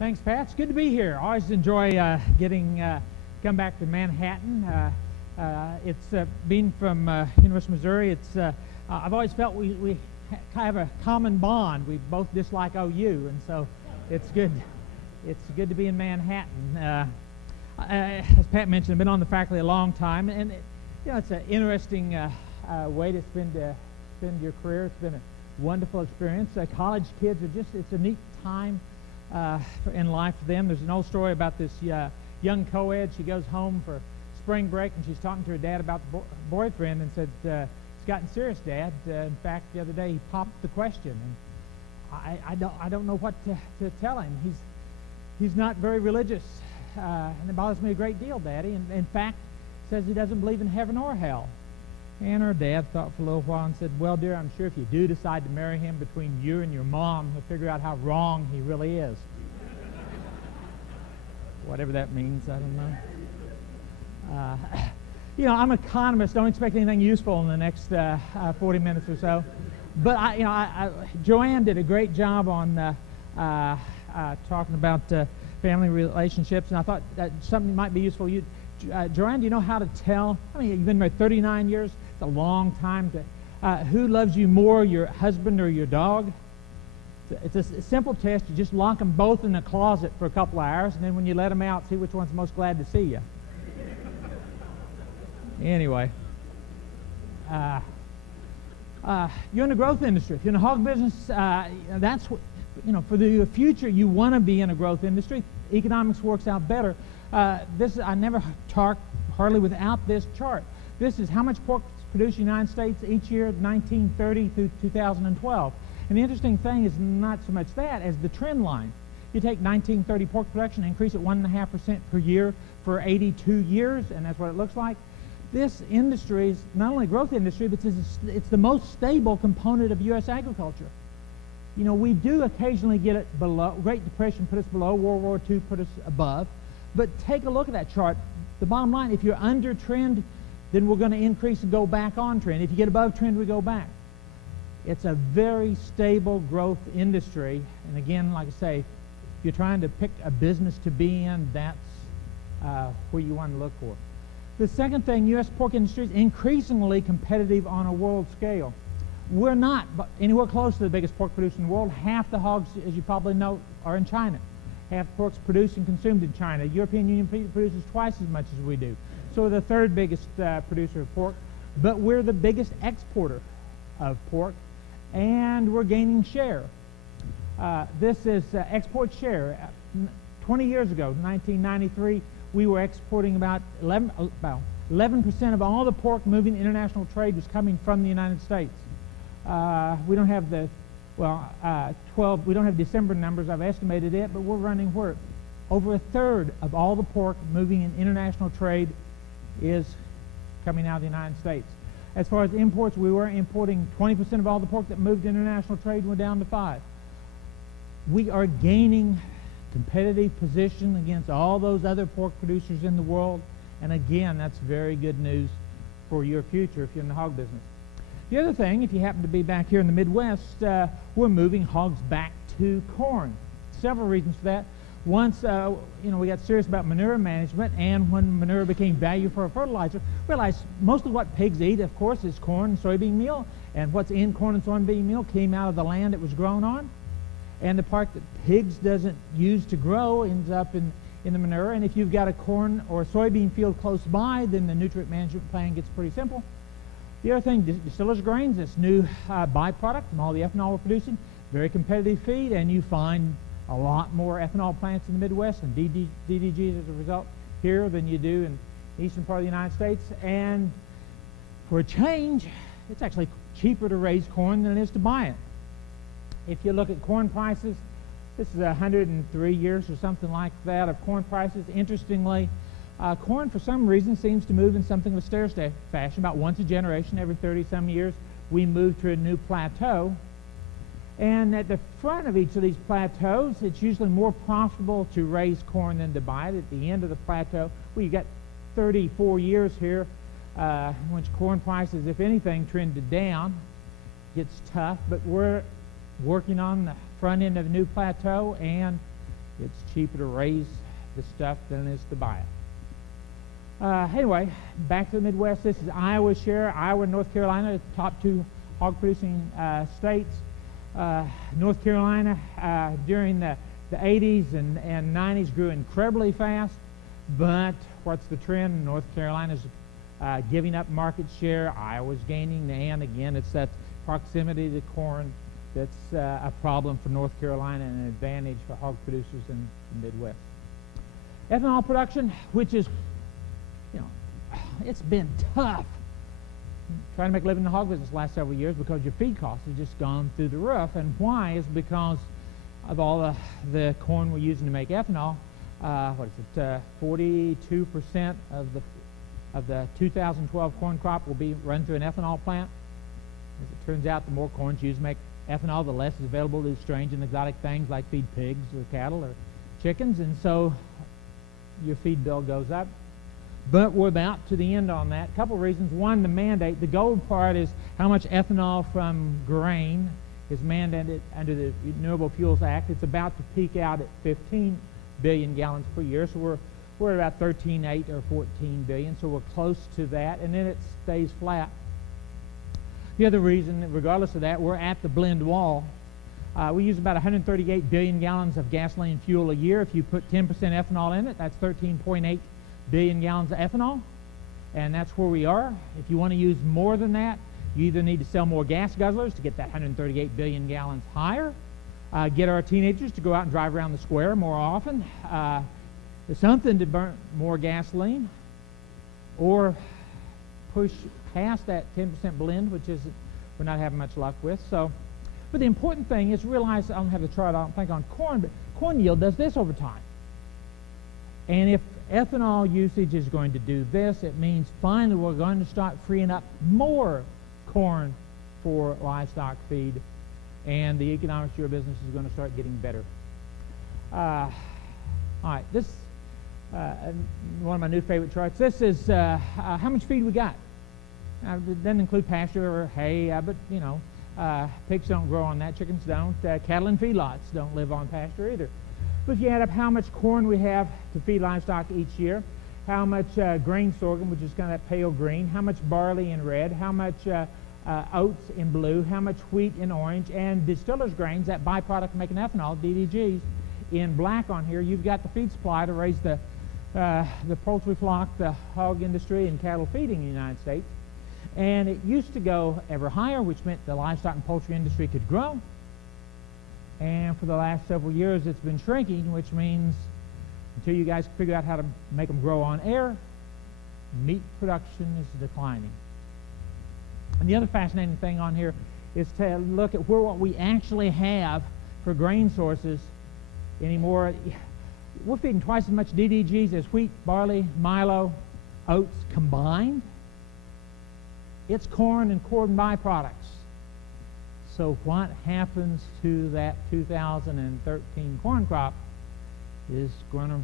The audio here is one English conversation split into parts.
Thanks, Pat. It's good to be here. I always enjoy come back to Manhattan. It's being from University of Missouri. I've always felt we have a common bond. We both dislike OU, and so it's good. It's good to be in Manhattan. As Pat mentioned, I've been on the faculty a long time, and it's an interesting way to spend your career. It's been a wonderful experience. College kids it's a neat time in life for them. There's an old story about this young co-ed. She goes home for spring break, and she's talking to her dad about the boyfriend, and said, "It's gotten serious, Dad. In fact, the other day he popped the question, and I don't know what to tell him. He's not very religious, and it bothers me a great deal, Daddy. And in fact, says he doesn't believe in heaven or hell." And her dad thought for a little while and said, "Well, dear, I'm sure if you do decide to marry him, between you and your mom, you'll figure out how wrong he really is." Whatever that means, I don't know. I'm an economist. Don't expect anything useful in the next 40 minutes or so. But Joanne did a great job on talking about family relationships, and I thought that something might be useful. Joanne, do you know how to tell? You've been married 39 years. It's a long time who loves you more, your husband or your dog? It's a simple test. You just lock them both in the closet for a couple of hours, and then when you let them out, see which one's most glad to see you. Anyway, you're in the growth industry. If you're in the hog business, that's what, for the future, you want to be in a growth industry. Economics works out better. I never talk hardly without this chart. This is how much pork is produced in the United States each year, 1930 through 2012. And the interesting thing is not so much that as the trend line. You take 1930 pork production, increase it 1.5% per year for 82 years, and that's what it looks like. This industry is not only a growth industry, but it's the most stable component of U.S. agriculture. We do occasionally get it below. Great Depression put us below. World War II put us above. But take a look at that chart. The bottom line, if you're under trend, then we're going to increase and go back on trend. If you get above trend, we go back. It's a very stable growth industry. And again, like I say, if you're trying to pick a business to be in, that's where you want to look for. The second thing, U.S. pork industry is increasingly competitive on a world scale. We're not anywhere close to the biggest pork producer in the world. Half the hogs, as you probably know, are in China. Half the pork's produced and consumed in China. The European Union produces twice as much as we do. So we're the third biggest producer of pork, but we're the biggest exporter of pork, and we're gaining share. This is export share. 20 years ago, 1993, we were exporting about 11% of all the pork moving in international trade was coming from the United States. We don't have we don't have December numbers. I've estimated it, but we're running where over a third of all the pork moving in international trade is coming out of the United States. As far as imports, we were importing 20% of all the pork that moved in international trade. We're down to 5%. We are gaining competitive position against all those other pork producers in the world, and again, that's very good news for your future if you're in the hog business. The other thing, if you happen to be back here in the Midwest, we're moving hogs back to corn. Several reasons for that. Once, we got serious about manure management, and when manure became value for a fertilizer, realized most of what pigs eat, of course, is corn and soybean meal, and what's in corn and soybean meal came out of the land it was grown on, and the part that pigs doesn't use to grow ends up in the manure. And if you've got a corn or a soybean field close by, then the nutrient management plan gets pretty simple. The other thing, distillers grains, this new byproduct from all the ethanol we're producing, very competitive feed, and you find a lot more ethanol plants in the Midwest and DDGs as a result here than you do in the eastern part of the United States. And for a change, it's actually cheaper to raise corn than it is to buy it. If you look at corn prices, this is 103 years or something like that of corn prices. Interestingly, corn, for some reason, seems to move in something of a stair-step fashion. About once a generation, every 30-some years, we move to a new plateau. And at the front of each of these plateaus, it's usually more profitable to raise corn than to buy it. At the end of the plateau, well, you got 34 years here, which corn prices, if anything, trended down. Gets tough, but we're working on the front end of a new plateau, and It's cheaper to raise the stuff than it is to buy it. Anyway, back to the Midwest. This is Iowa's share. Iowa and North Carolina, the top two hog-producing states. North Carolina during the 80s and 90s grew incredibly fast, but what's the trend? North Carolina's giving up market share. Iowa's gaining, and again, it's that proximity to corn that's a problem for North Carolina and an advantage for hog producers in the Midwest. Ethanol production, which is, it's been tough trying to make a living in the hog business the last several years because your feed costs have just gone through the roof. And why is because of all the corn we're using to make ethanol. 42% of the 2012 corn crop will be run through an ethanol plant. As it turns out, the more corn's used to make ethanol, the less is available to strange and exotic things like feed pigs or cattle or chickens, and so your feed bill goes up. But we're about to the end on that. A couple of reasons. One, the mandate. The gold part is how much ethanol from grain is mandated under the Renewable Fuels Act. It's about to peak out at 15 billion gallons per year, so we're at about 13.8 or 14 billion, so we're close to that, and then it stays flat. The other reason, regardless of that, we're at the blend wall. We use about 138 billion gallons of gasoline fuel a year. If you put 10% ethanol in it, that's 13.8 billion gallons of ethanol, and that's where we are. If you want to use more than that, you either need to sell more gas guzzlers to get that 138 billion gallons higher, get our teenagers to go out and drive around the square more often, something to burn more gasoline, or push past that 10% blend, which we're not having much luck with. So, but the important thing is realize, I don't have the chart, I don't think, on corn, but corn yield does this over time. And if ethanol usage is going to do this, it means finally we're going to start freeing up more corn for livestock feed, and the economics of your business is going to start getting better. All right, this one of my new favorite charts. This is how much feed we got. It doesn't include pasture or hay, but pigs don't grow on that, chickens don't, cattle and feedlots don't live on pasture either. But if you add up how much corn we have to feed livestock each year, how much grain sorghum, which is kind of that pale green, how much barley in red, how much oats in blue, how much wheat in orange, and distillers grains, that byproduct of making ethanol, DDGs, in black on here, you've got the feed supply to raise the poultry flock, the hog industry, and cattle feeding in the United States. And it used to go ever higher, which meant the livestock and poultry industry could grow. And for the last several years, it's been shrinking, which means until you guys figure out how to make them grow on air, meat production is declining. And the other fascinating thing on here is to look at what we actually have for grain sources anymore. We're feeding twice as much DDGs as wheat, barley, milo, oats combined. It's corn and corn byproducts. So what happens to that 2013 corn crop is going to,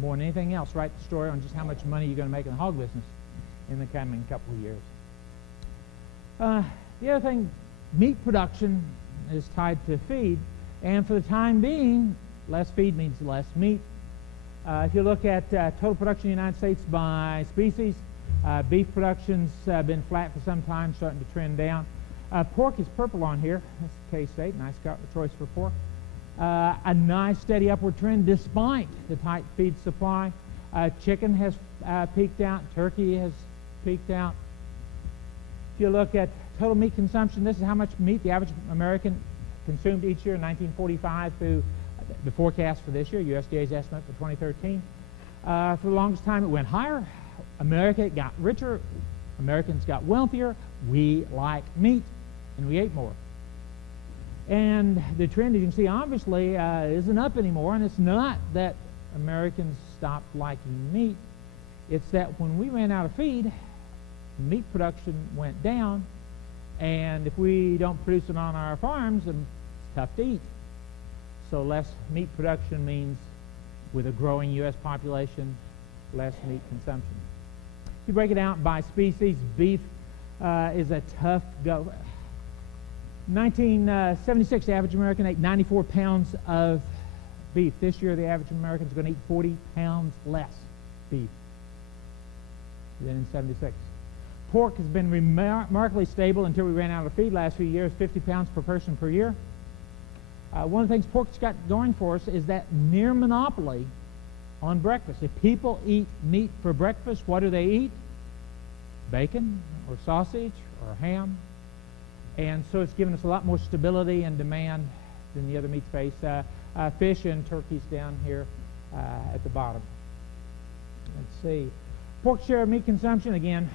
more than anything else, write the story on just how much money you're going to make in the hog business in the coming couple of years. The other thing, meat production is tied to feed, and for the time being, less feed means less meat. If you look at total production in the United States by species, beef production's been flat for some time, starting to trend down. Pork is purple on here. That's K-State, nice choice for pork. A nice steady upward trend despite the tight feed supply. Chicken has peaked out. Turkey has peaked out. If you look at total meat consumption, this is how much meat the average American consumed each year in 1945 through the forecast for this year, USDA's estimate for 2013. For the longest time, it went higher. America got richer. Americans got wealthier. We like meat, and we ate more. And the trend, as you can see, obviously isn't up anymore, and it's not that Americans stopped liking meat. It's that when we ran out of feed, meat production went down, and if we don't produce it on our farms, then it's tough to eat. So less meat production means, with a growing U.S. population, less meat consumption. If you break it out by species, beef is a tough go. 1976, the average American ate 94 pounds of beef. This year, the average American is going to eat 40 pounds less beef than in 76. Pork has been remarkably stable until we ran out of feed last few years, 50 pounds per person per year. One of the things pork's got going for us is that near monopoly on breakfast. If people eat meat for breakfast, what do they eat? Bacon or sausage or ham. And so it's given us a lot more stability and demand than the other meat space. Fish and turkeys down here at the bottom. Let's see. Pork share of meat consumption, again,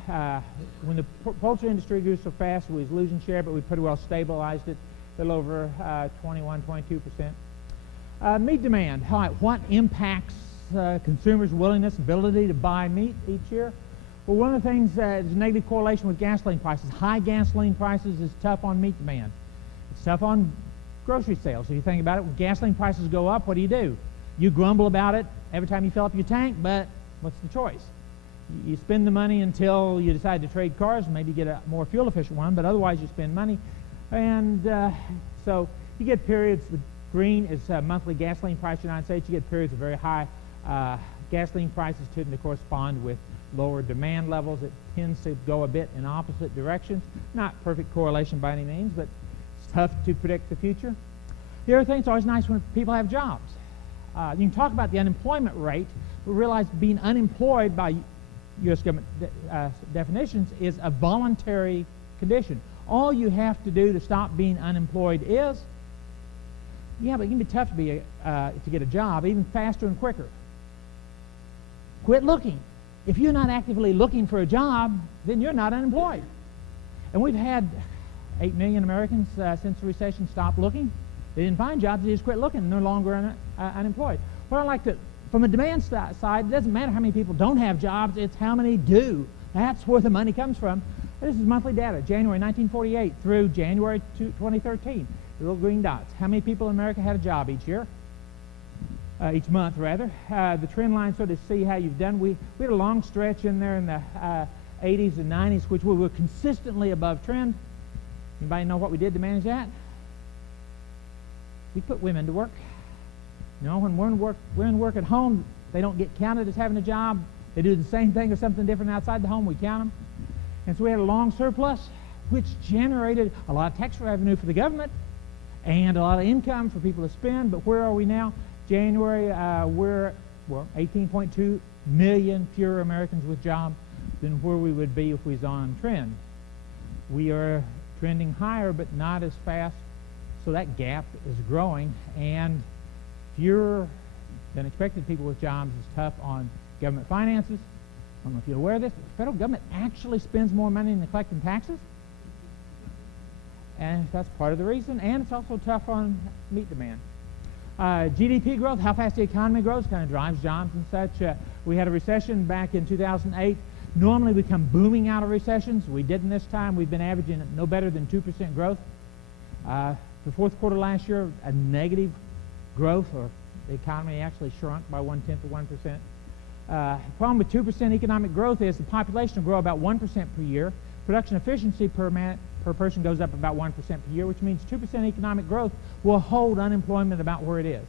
when the poultry industry grew so fast, we was losing share, but we pretty well stabilized it, a little over 21, 22%. Meat demand. All right, what impacts consumers' willingness, ability to buy meat each year? Well, one of the things is a negative correlation with gasoline prices. High gasoline prices is tough on meat demand. It's tough on grocery sales. If you think about it, when gasoline prices go up, what do? You grumble about it every time you fill up your tank, but what's the choice? You spend the money until you decide to trade cars, maybe get a more fuel-efficient one, but otherwise you spend money. And so you get periods, the green is monthly gasoline price in the United States. You get periods of very high gasoline prices tend to correspond with lower demand levels. It tends to go a bit in opposite directions. Not perfect correlation by any means, but it's tough to predict the future. The other thing, it's always nice when people have jobs. You can talk about the unemployment rate, but realize being unemployed by U.S. government definitions is a voluntary condition. All you have to do to stop being unemployed is, yeah, but it can be tough to get a job, even faster and quicker. Quit looking. If you're not actively looking for a job, then you're not unemployed. And we've had 8 million Americans since the recession stopped looking. They didn't find jobs, they just quit looking, no longer unemployed. What I like to, from a demand side, it doesn't matter how many people don't have jobs, it's how many do. That's where the money comes from. This is monthly data, January 1948 through January 2013. The little green dots. How many people in America had a job each year? Each month, rather. The trend line, so to see how you've done. We had a long stretch in there in the 80s and 90s, which we were consistently above trend. Anybody know what we did to manage that? We put women to work. You know, when women work at home, they don't get counted as having a job. They do the same thing or something different outside the home. We count them. And so we had a long surplus, which generated a lot of tax revenue for the government and a lot of income for people to spend. But where are we now? January, we're 18.2 million fewer Americans with jobs than where we would be if we was on trend. We are trending higher, but not as fast, so that gap is growing, and fewer than expected people with jobs is tough on government finances. I don't know if you're aware of this, but the federal government actually spends more money than collecting taxes, and that's part of the reason, and it's also tough on meat demand. GDP growth, how fast the economy grows, kind of drives jobs and such. We had a recession back in 2008. Normally we come booming out of recessions. We didn't this time. We've been averaging no better than 2% growth. The fourth quarter last year, a negative growth, or the economy actually shrunk by 1/10 of 1%. The problem with 2% economic growth is the population will grow about 1% per year. Production efficiency per person goes up about 1% per year, which means 2% economic growth will hold unemployment about where it is.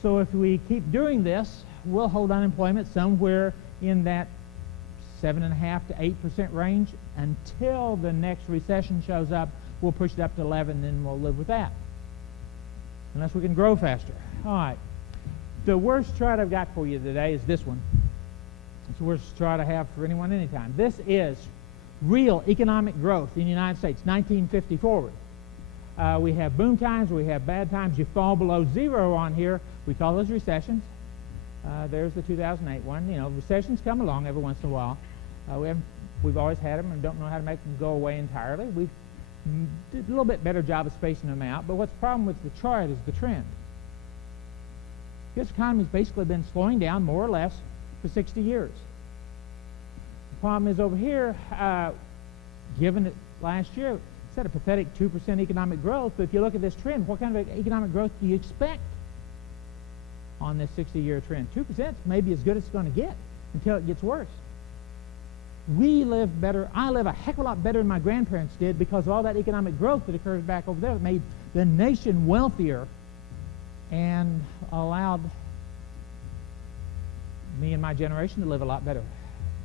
So if we keep doing this, we'll hold unemployment somewhere in that 7.5% to 8% range until the next recession shows up. We'll push it up to 11, and then we'll live with that, unless we can grow faster. All right. The worst chart I've got for you today is this one. It's the worst chart I have for anyone anytime. This is real economic growth in the United States, 1950 forward. We have boom times, we have bad times. You fall below zero on here, we call those recessions. There's the 2008 one. You know, recessions come along every once in a while. We've always had them and don't know how to make them go away entirely. We've did a little bit better job of spacing them out, but what's the problem with the chart is the trend. This economy has basically been slowing down more or less for 60 years. The problem is over here, given it last year, it's at a pathetic 2% economic growth, but if you look at this trend, what kind of economic growth do you expect on this 60-year trend? 2% may be as good as it's going to get until it gets worse. We live better. I live a heck of a lot better than my grandparents did because of all that economic growth that occurs back over there that made the nation wealthier and allowed me and my generation to live a lot better.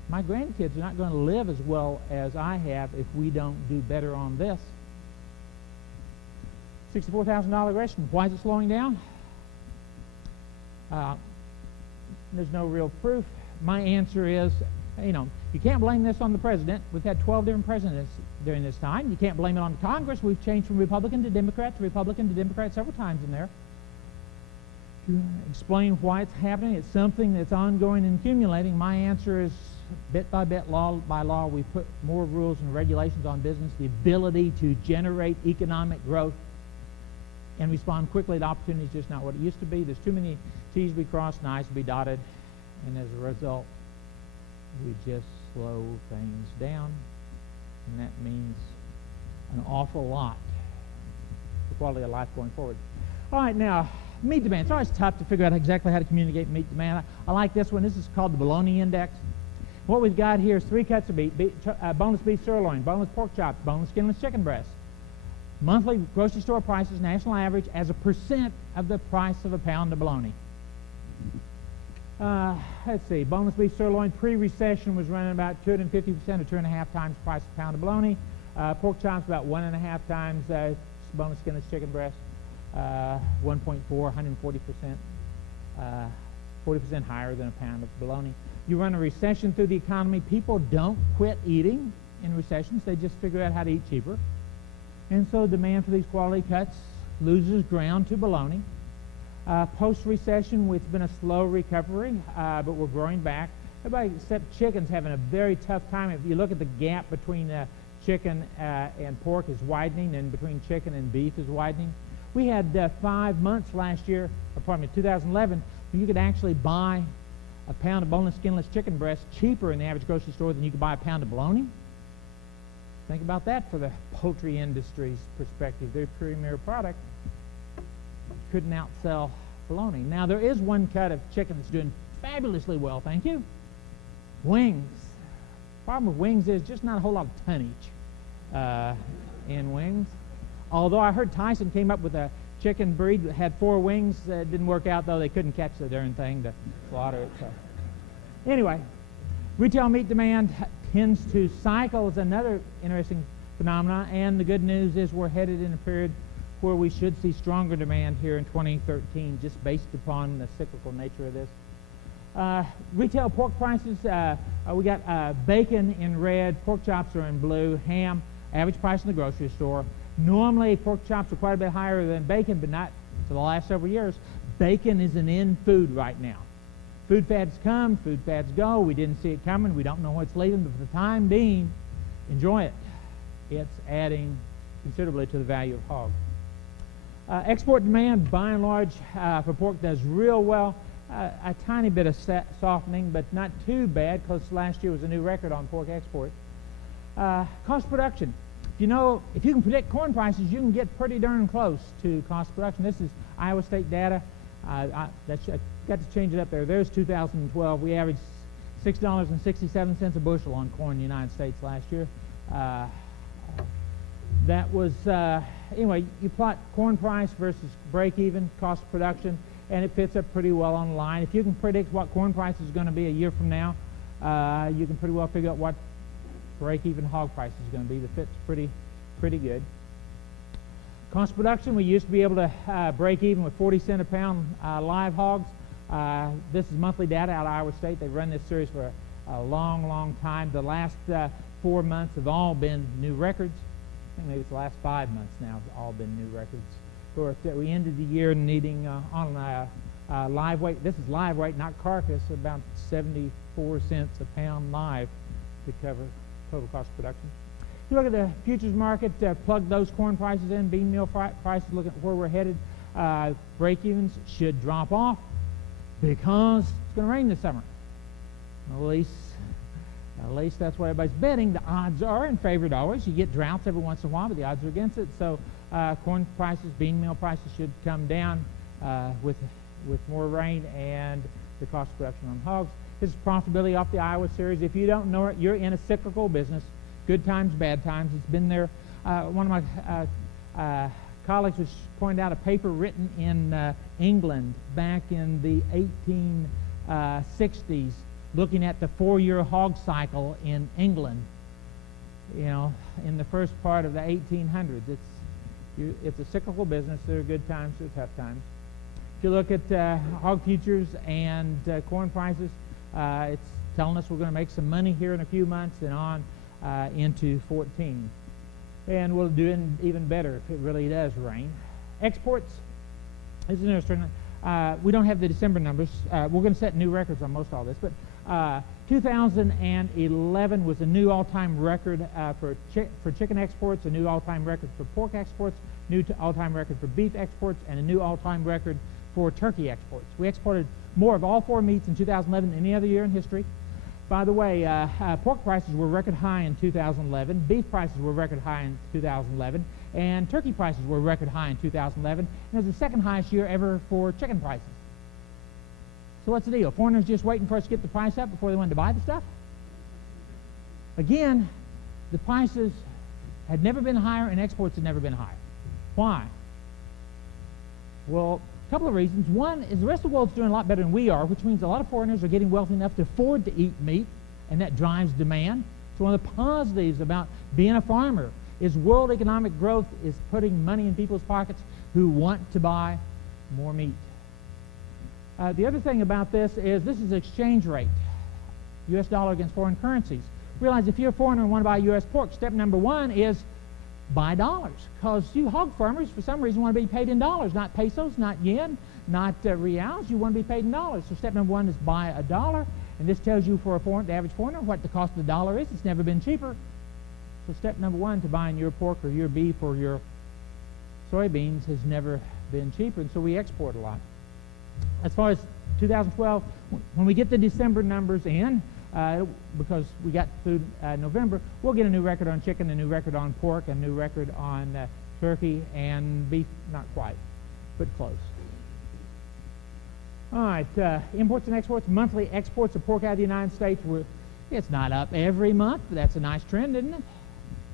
My grandkids are not going to live as well as I have if we don't do better on this. $64,000 regression. Why is it slowing down? There's no real proof. My answer is, you can't blame this on the president. We've had 12 different presidents during this time. You can't blame it on Congress. We've changed from Republican to Democrat several times in there. To explain why it's happening, it's something that's ongoing and accumulating. My answer is, bit by bit, law by law, we put more rules and regulations on business, the ability to generate economic growth and respond quickly to opportunities is just not what it used to be. There's too many T's to be crossed and I's to be dotted, and as a result, we just slow things down, and that means an awful lot for quality of life going forward. All right, now, meat demand. It's always tough to figure out exactly how to communicate meat demand. I like this one. This is called the bologna index. What we've got here is 3 cuts of meat, boneless beef sirloin, boneless pork chops, boneless skinless chicken breast. Monthly grocery store prices, national average, as a percent of the price of a pound of bologna. Let's see, boneless beef sirloin pre-recession was running about 250% or 2.5 times the price of a pound of bologna. Pork chops about 1.5 times boneless skinless chicken breast. 1.4, 140%, 40% higher than a pound of bologna. You run a recession through the economy, people don't quit eating in recessions, they just figure out how to eat cheaper. And so demand for these quality cuts loses ground to bologna. Post-recession, it's been a slow recovery, but we're growing back. Everybody except chicken's having a very tough time. If you look at the gap between chicken and pork is widening, and between chicken and beef is widening. We had 5 months last year, 2011, when you could actually buy a pound of boneless, skinless chicken breast cheaper in the average grocery store than you could buy a pound of bologna. Think about that for the poultry industry's perspective. Their premier product couldn't outsell bologna. Now, there is one cut of chicken that's doing fabulously well, thank you. Wings. Problem with wings is just not a whole lot of tonnage in wings. Although I heard Tyson came up with a chicken breed that had 4 wings. It didn't work out, though. They couldn't catch the darn thing to slaughter it. So. Anyway, retail meat demand tends to cycle is another interesting phenomenon, and the good news is we're headed in a period where we should see stronger demand here in 2013, just based upon the cyclical nature of this. Retail pork prices, we got bacon in red, pork chops are in blue, ham, average price in the grocery store. Normally, pork chops are quite a bit higher than bacon, but not for the last several years. Bacon is an in food right now. Food fads come, food fads go. We didn't see it coming. We don't know what's leaving, but for the time being, enjoy it. It's adding considerably to the value of hog. Export demand, by and large, for pork does real well. A tiny bit of softening, but not too bad, because last year was a new record on pork export. Cost of production. If you can predict corn prices, you can get pretty darn close to cost of production. This is Iowa State data. I got to change it up there. There's 2012. We averaged $6.67 a bushel on corn in the United States last year. That was, anyway, you plot corn price versus break-even cost of production, and it fits up pretty well on the line. If you can predict what corn price is going to be a year from now, you can pretty well figure out what break-even hog price is going to be. The fit's pretty good. Cost of production, we used to be able to break even with 40 cents a pound live hogs. This is monthly data out of Iowa State. They've run this series for a long, long time. The last 4 months have all been new records. I think maybe it's the last 5 months now have all been new records. Of course, we ended the year needing on live weight. This is live weight, not carcass, about 74 cents a pound live to cover total cost of production. If you look at the futures market, plug those corn prices in, bean meal prices, look at where we're headed. Break-evens should drop off because it's going to rain this summer. At least that's what everybody's betting. The odds are in favor of always. You get droughts every once in a while, but the odds are against it. So corn prices, bean meal prices should come down with more rain and the cost of production on hogs. This is profitability off the Iowa series. If you don't know it, you're in a cyclical business. Good times, bad times. It's been there. One of my colleagues was pointed out a paper written in England back in the 1860s, looking at the 4-year hog cycle in England. You know, in the first part of the 1800s, it's a cyclical business. There are good times, there are tough times. If you look at hog futures and corn prices, it's telling us we're going to make some money here in a few months and on into 14. And we'll do even better if it really does rain. Exports, this is interesting. We don't have the December numbers. We're going to set new records on most all this, but 2011 was a new all-time record for chicken exports, a new all-time record for pork exports, new all-time record for beef exports, and a new all-time record for turkey exports. We exported more of all 4 meats in 2011 than any other year in history. By the way, pork prices were record high in 2011, beef prices were record high in 2011, and turkey prices were record high in 2011, and it was the second highest year ever for chicken prices. So what's the deal? Foreigners just waiting for us to get the price up before they wanted to buy the stuff? Again, the prices had never been higher and exports had never been higher. Why? Well, a couple of reasons. One is the rest of the world's doing a lot better than we are, which means a lot of foreigners are getting wealthy enough to afford to eat meat, and that drives demand. So one of the positives about being a farmer is world economic growth is putting money in people's pockets who want to buy more meat. The other thing about this is exchange rate, U.S. dollar against foreign currencies. Realize if you're a foreigner and want to buy U.S. pork, step number one is buy dollars, because you hog farmers, for some reason, want to be paid in dollars, not pesos, not yen, not reals. You want to be paid in dollars. So step number one is buy a dollar, and this tells you for the average foreigner what the cost of the dollar is. It's never been cheaper. So step number one to buying your pork or your beef or your soybeans has never been cheaper, and so we export a lot. As far as 2012, when we get the December numbers in, because we got through November, we'll get a new record on chicken, a new record on pork, a new record on turkey, and beef, not quite, but close. All right, imports and exports. Monthly exports of pork out of the United States, it's not up every month, but that's a nice trend, isn't it?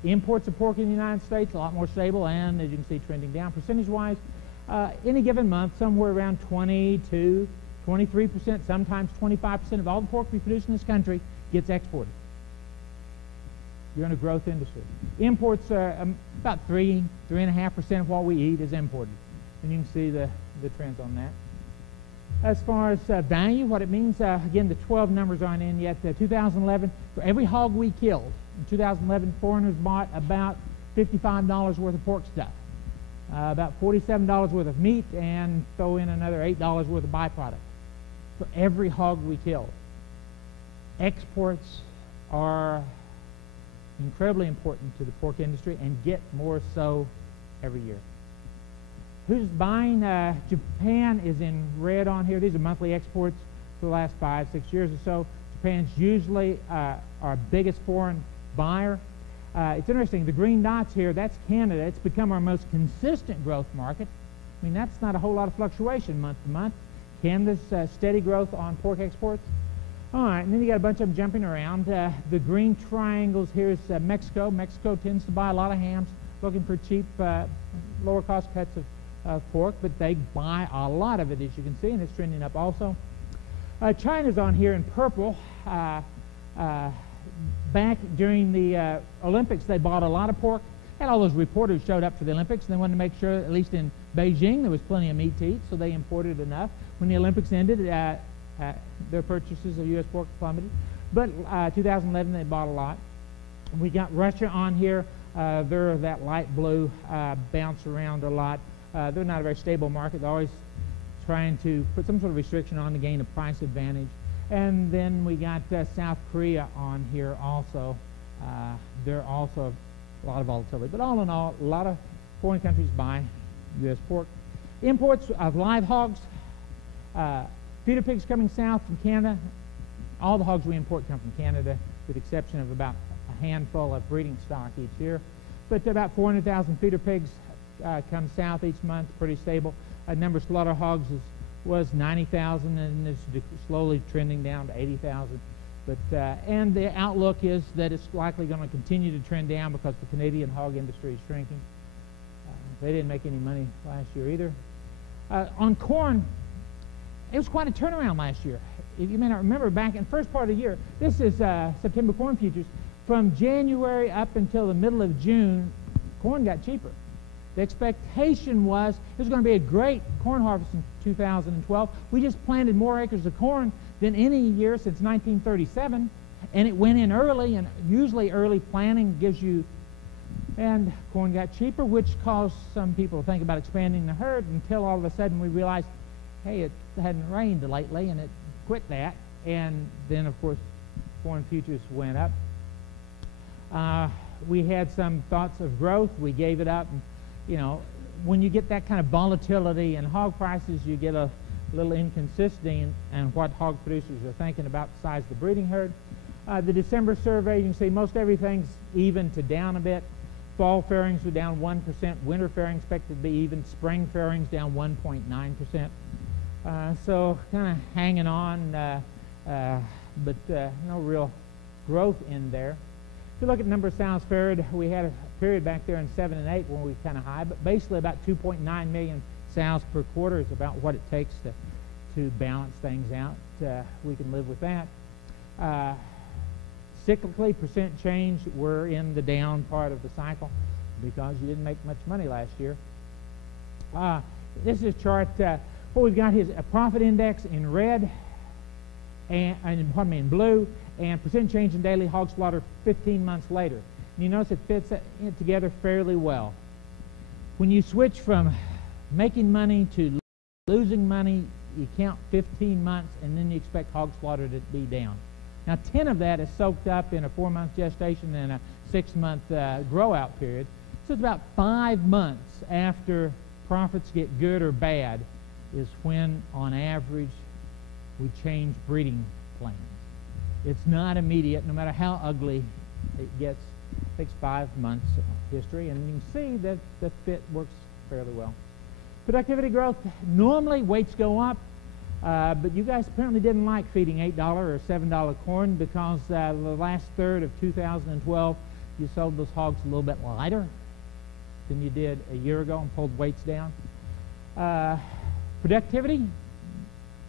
Imports of pork in the United States, a lot more stable, and as you can see, trending down. Percentage-wise, any given month, somewhere around 22, 23%, sometimes 25% of all the pork we produce in this country gets exported. You're in a growth industry. Imports are about 3.5% of what we eat is imported. And you can see the trends on that. As far as value, what it means, again, the 12 numbers aren't in yet. 2011, for every hog we killed, in 2011, foreigners bought about $55 worth of pork stuff, about $47 worth of meat, and throw in another $8 worth of byproduct for every hog we killed. Exports are incredibly important to the pork industry and get more so every year. Who's buying? Japan is in red on here. These are monthly exports for the last 5-6 years or so. Japan's usually our biggest foreign buyer. It's interesting, the green dots here, that's Canada. It's become our most consistent growth market. I mean, that's not a whole lot of fluctuation month to month. Canada's steady growth on pork exports. All right, and then you got a bunch of them jumping around. The green triangles here is Mexico. Mexico tends to buy a lot of hams, looking for cheap, lower cost cuts of pork, but they buy a lot of it, as you can see, and it's trending up also. China's on here in purple. Back during the Olympics, they bought a lot of pork, and all those reporters showed up for the Olympics, and they wanted to make sure, at least in Beijing, there was plenty of meat to eat, so they imported enough. When the Olympics ended, their purchases of U.S. pork plummeted. But 2011, they bought a lot. We got Russia on here. They're that light blue, bounce around a lot. They're not a very stable market. They're always trying to put some sort of restriction on to gain a price advantage. And then we got South Korea on here also. They're also a lot of volatility. But all in all, a lot of foreign countries buy U.S. pork. Imports of live hogs. Feeder pigs coming south from Canada. All the hogs we import come from Canada, with the exception of about a handful of breeding stock each year. But about 400,000 feeder pigs come south each month, pretty stable. Number of slaughter hogs was 90,000, and it's slowly trending down to 80,000. But and the outlook is that it's likely going to continue to trend down because the Canadian hog industry is shrinking. They didn't make any money last year either. On corn, it was quite a turnaround last year. You may not remember, back in the first part of the year, this is September corn futures. From January up until the middle of June, corn got cheaper. The expectation was it was going to be a great corn harvest in 2012. We just planted more acres of corn than any year since 1937, and it went in early, and usually early planting gives you, and corn got cheaper, which caused some people to think about expanding the herd until all of a sudden we realized, hey, it hadn't rained lately, and it quit that, and then, of course, corn futures went up. We had some thoughts of growth. We gave it up. And, you know, when you get that kind of volatility in hog prices, you get a little inconsistency in what hog producers are thinking about the size of the breeding herd. The December survey, you can see most everything's even to down a bit. Fall fairings were down 1%. Winter fairings expected to be even. Spring fairings down 1.9%. So kind of hanging on, but no real growth in there. If you look at the number of sows faired, we had a period back there in 7 and 8 when we were kind of high, but basically about 2.9 million sows per quarter is about what it takes to balance things out. We can live with that. Cyclically, percent change, we're in the down part of the cycle because you didn't make much money last year. This is a chart. What we've got is a profit index in red, and in blue, and percent change in daily hog slaughter 15 months later. And you notice it fits together fairly well. When you switch from making money to losing money, you count 15 months, and then you expect hog slaughter to be down. Now, 10 of that is soaked up in a 4-month gestation and a 6-month grow-out period. So it's about 5 months after profits get good or bad is when, on average, we change breeding plans. It's not immediate, no matter how ugly it gets. It takes 5 months of history, and you can see that the fit works fairly well. Productivity growth, normally weights go up, but you guys apparently didn't like feeding $8 or $7 corn because the last third of 2012 you sold those hogs a little bit lighter than you did a year ago and pulled weights down. Productivity,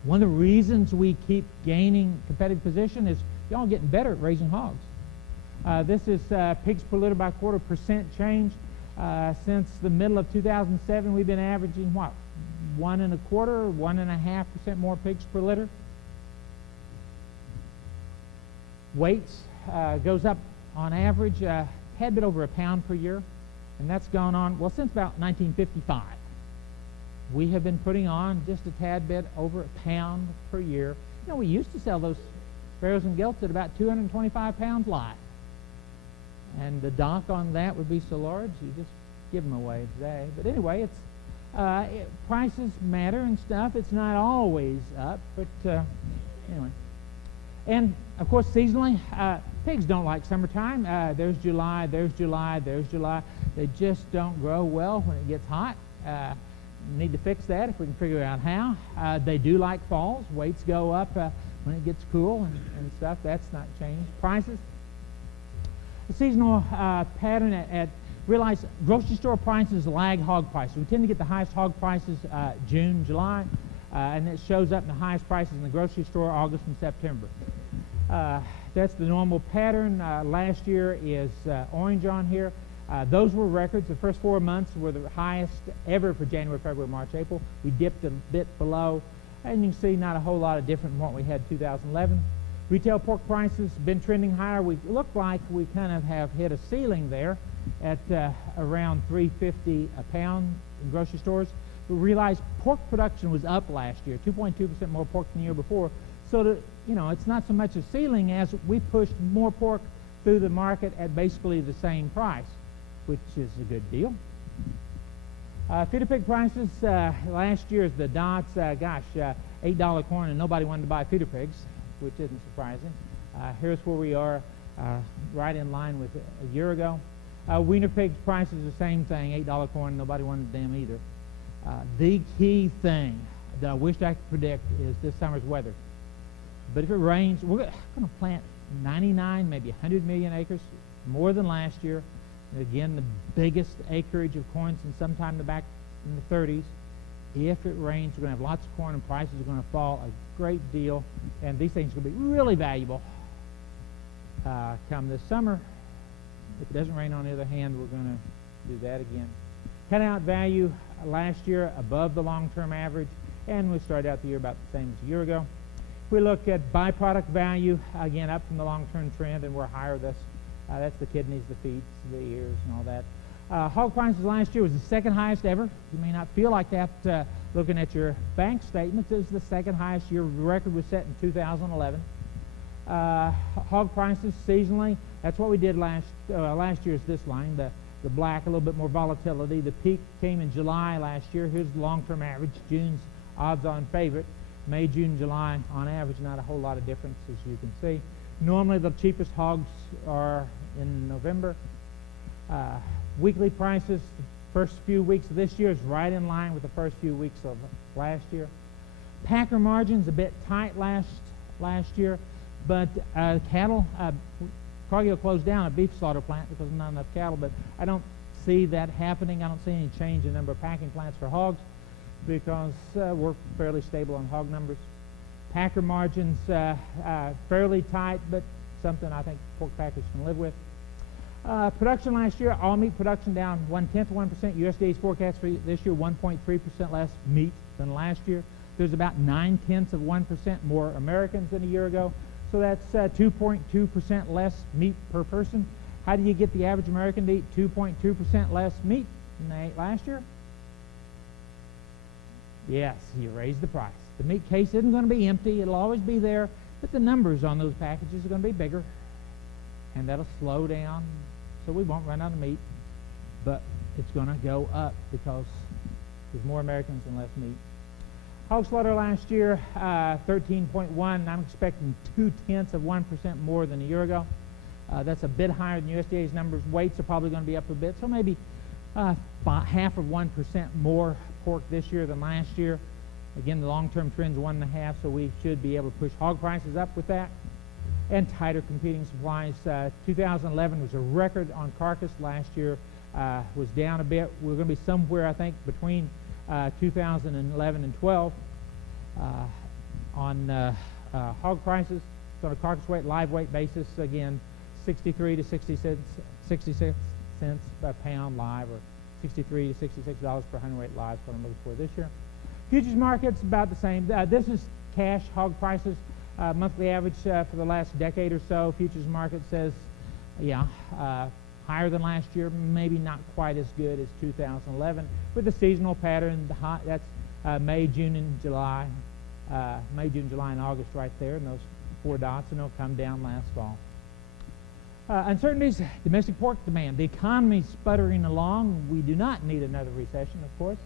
one of the reasons we keep gaining competitive position is y'all getting better at raising hogs. This is pigs per litter by quarter percent change. Since the middle of 2007, we've been averaging what? 1.25%, 1.5% more pigs per litter. Weights goes up on average a tad bit over a pound per year, and that's gone on, well, since about 1955. We have been putting on just a tad bit over a pound per year. You know, we used to sell those sparrows and gilts at about 225 pounds live. And the dock on that would be so large, you just give them away today. But anyway, it's prices matter and stuff. It's not always up, but anyway. And, of course, seasonally, pigs don't like summertime. There's July, there's July, there's July. They just don't grow well when it gets hot. Need to fix that if we can figure out how. They do like falls. Weights go up when it gets cool and stuff. That's not changed. Prices. The seasonal pattern realize grocery store prices lag hog prices. We tend to get the highest hog prices June, July, and it shows up in the highest prices in the grocery store August and September. That's the normal pattern. Last year is orange on here. Those were records. The first 4 months were the highest ever for January, February, March, April. We dipped a bit below, and you can see not a whole lot of different from what we had in 2011. Retail pork prices been trending higher. We look like we kind of have hit a ceiling there at around $3.50 a pound in grocery stores. We realized pork production was up last year, 2.2% more pork than the year before. So it's not so much a ceiling as we pushed more pork through the market at basically the same price, which is a good deal. Feeder pig prices, last year's the dots, $8 corn, and nobody wanted to buy feeder pigs, which isn't surprising. Here's where we are, right in line with a year ago. Wiener pig prices, the same thing, $8 corn, nobody wanted them either. The key thing that I wish I could predict is this summer's weather. But if it rains, we're going to plant 99, maybe 100 million acres, more than last year. Again, the biggest acreage of corn since sometime back in the 30s. If it rains, we're going to have lots of corn and prices are going to fall a great deal. And these things are going to be really valuable come this summer. If it doesn't rain, on the other hand, we're going to do that again. Cutout value last year above the long-term average, and we started out the year about the same as a year ago. If we look at byproduct value, again, up from the long-term trend, and we're higher. That's the kidneys, the feet, the ears, and all that. Hog prices last year was the second highest ever. You may not feel like that looking at your bank statements. It was the second highest year. The record was set in 2011. Hog prices seasonally, that's what we did last year's this line. The black, a little bit more volatility. The peak came in July last year. Here's the long-term average, June's odds-on favorite. May, June, July, on average, not a whole lot of difference, as you can see. Normally, the cheapest hogs are in November. Weekly prices, the first few weeks of this year is right in line with the first few weeks of last year. Packer margins a bit tight last year, but cattle, Cargill closed down a beef slaughter plant because not enough cattle, but I don't see that happening. I don't see any change in the number of packing plants for hogs because we're fairly stable on hog numbers. Packer margins fairly tight, but something I think pork packers can live with. Production last year, all meat production down 0.1%. USDA's forecast for this year, 1.3% less meat than last year. There's about 0.9% more Americans than a year ago. So that's 2.2% less meat per person. How do you get the average American to eat 2.2% less meat than they ate last year? Yes, you raise the price. The meat case isn't going to be empty. It'll always be there, but the numbers on those packages are going to be bigger, and that'll slow down, so we won't run out of meat, but it's going to go up because there's more Americans and less meat. Hog slaughter last year, 13.1. I'm expecting 0.2% more than a year ago. That's a bit higher than USDA's numbers. Weights are probably going to be up a bit, so maybe about 0.5% more pork this year than last year. Again, the long-term trend's 1.5, so we should be able to push hog prices up with that. And tighter competing supplies. 2011 was a record on carcass. Last year was down a bit. We're going to be somewhere, I think, between 2011 and 12 on hog prices. So on a carcass weight, live weight basis, again, 63 to 66 cents per pound live, or 63 to 66 dollars per hundredweight live. That's what I'm looking for this year. Futures markets about the same. This is cash hog prices, monthly average for the last decade or so. Futures market says, yeah, higher than last year, maybe not quite as good as 2011, with the seasonal pattern. That's May, June, and July. May, June, July, and August right there, and those 4 dots, and they'll come down last fall. Uncertainties, domestic pork demand. The economy's sputtering along. We do not need another recession, of course.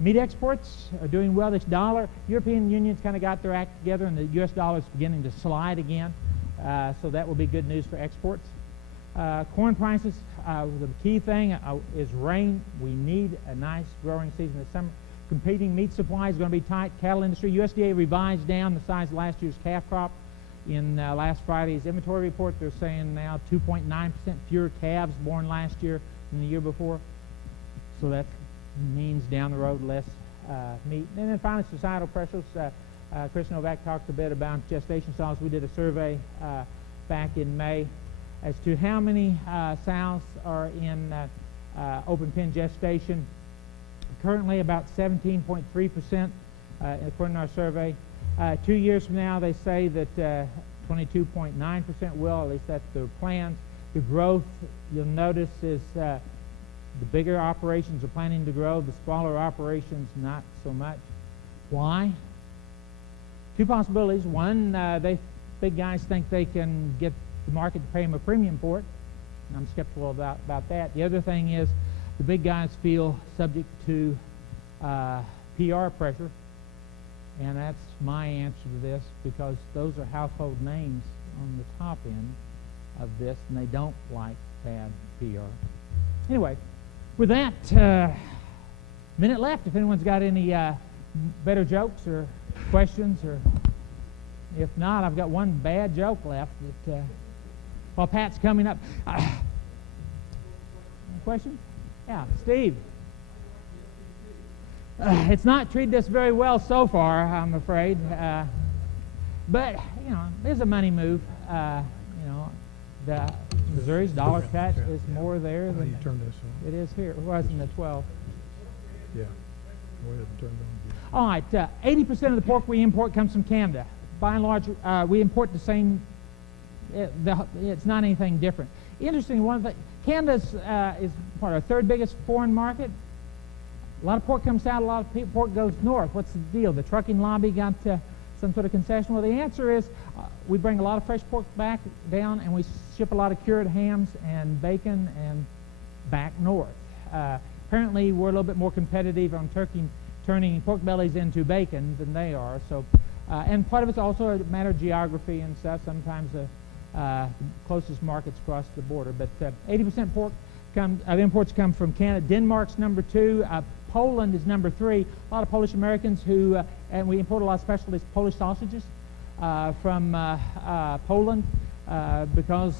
Meat exports are doing well. This dollar, European Union's kind of got their act together, and the U.S. dollar is beginning to slide again. So that will be good news for exports. Corn prices, the key thing is rain. We need a nice growing season this summer. Competing meat supply is going to be tight. Cattle industry, USDA revised down the size of last year's calf crop. In last Friday's inventory report, they're saying now 2.9% fewer calves born last year than the year before. So that means down the road less meat. And then finally, societal pressures. Chris Novak talked a bit about gestation sows. We did a survey back in May as to how many sows are in open pen gestation. Currently about 17.3%, according to our survey. 2 years from now, they say that 22.9% will, at least that's their plans. The growth, you'll notice, is the bigger operations are planning to grow, the smaller operations not so much. Why? 2 possibilities. One, big guys think they can get the market to pay them a premium for it. And I'm skeptical about that. The other thing is the big guys feel subject to PR pressure. And that's my answer to this, because those are household names on the top end of this, and they don't like bad PR. Anyway, with that, minute left. If anyone's got any better jokes or questions, or if not, I've got one bad joke left. That, while Pat's coming up, questions? Yeah, Steve. It's not treated us very well so far, I'm afraid. But, you know, there's a money move. You know, the Missouri's dollar cut is more there than you turn this on? it is here. It was in the 12. Yeah. Go ahead and turn it on. All right, 80% of the pork we import comes from Canada. By and large, we import the same. It's not anything different. Interesting, Canada is our third biggest foreign market. A lot of pork comes south, a lot of pork goes north. What's the deal? The trucking lobby got some sort of concession? Well, the answer is we bring a lot of fresh pork back down, and we ship a lot of cured hams and bacon and back north. Apparently, we're a little bit more competitive on turning pork bellies into bacon than they are. So, and part of it's also a matter of geography and stuff. Sometimes the closest markets across the border. But 80% pork of imports come from Canada. Denmark's number 2. Poland is number 3. A lot of Polish Americans who, and we import a lot of specialty Polish sausages from Poland because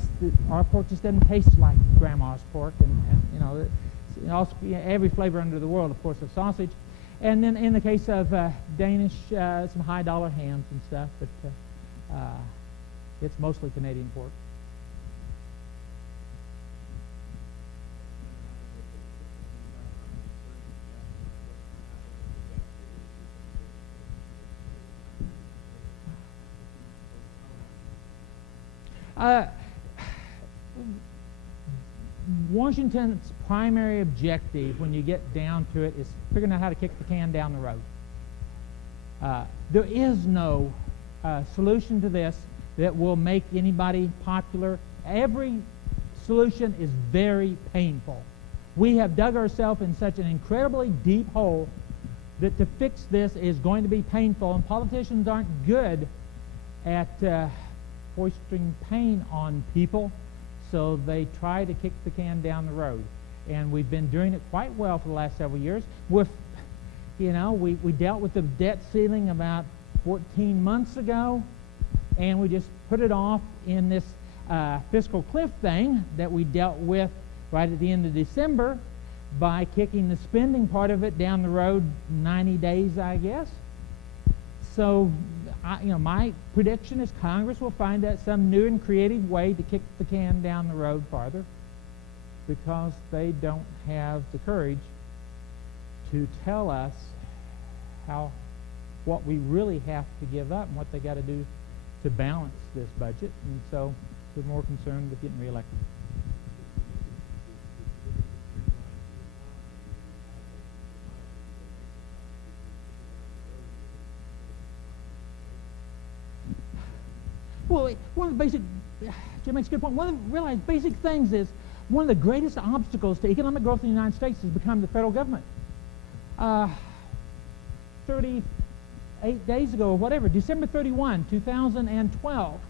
our pork just doesn't taste like grandma's pork, and you know, also every flavor under the world, of course, of sausage. And then in the case of Danish, some high dollar hams and stuff, but it's mostly Canadian pork. Washington's primary objective, when you get down to it, is figuring out how to kick the can down the road. There is no solution to this that will make anybody popular. Every solution is very painful. We have dug ourselves in such an incredibly deep hole that to fix this is going to be painful, and politicians aren't good at foisting pain on people, so they try to kick the can down the road. And we've been doing it quite well for the last several years. With, you know, we dealt with the debt ceiling about 14 months ago, and we just put it off in this fiscal cliff thing that we dealt with right at the end of December by kicking the spending part of it down the road 90 days, I guess. So, you know, my prediction is Congress will find out some new and creative way to kick the can down the road farther, because they don't have the courage to tell us what we really have to give up and what they got to do to balance this budget. And so we're more concerned with getting reelected. Well, one of the basic, Jim makes a good point, one of the real basic things is one of the greatest obstacles to economic growth in the United States has become the federal government. 38 days ago or whatever, December 31, 2012,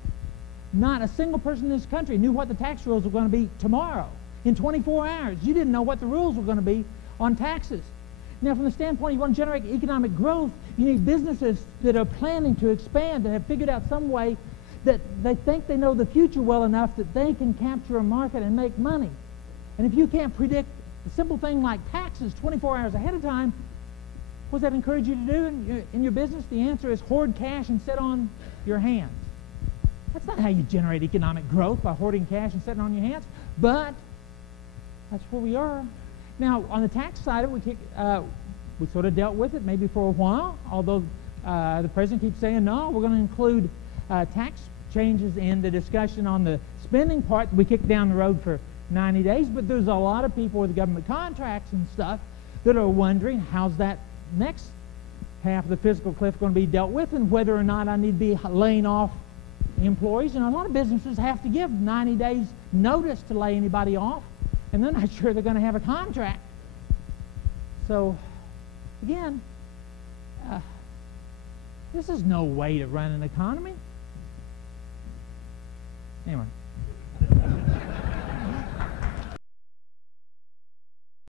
not a single person in this country knew what the tax rules were going to be tomorrow. In 24 hours, you didn't know what the rules were going to be on taxes. Now, from the standpoint you want to generate economic growth, you need businesses that are planning to expand and have figured out some way that they think they know the future well enough that they can capture a market and make money. And if you can't predict a simple thing like taxes 24 hours ahead of time, what does that encourage you to do in your business? The answer is hoard cash and sit on your hands. That's not how you generate economic growth, by hoarding cash and sitting on your hands, but that's where we are. Now, on the tax side, we sort of dealt with it maybe for a while, although the president keeps saying, no, we're going to include tax changes in the discussion on the spending part that we kicked down the road for 90 days, but there's a lot of people with government contracts and stuff that are wondering how's that next half of the fiscal cliff going to be dealt with, and whether or not I need to be laying off employees. And a lot of businesses have to give 90 days notice to lay anybody off, and they're not sure they're going to have a contract. So again, this is no way to run an economy. Anyway.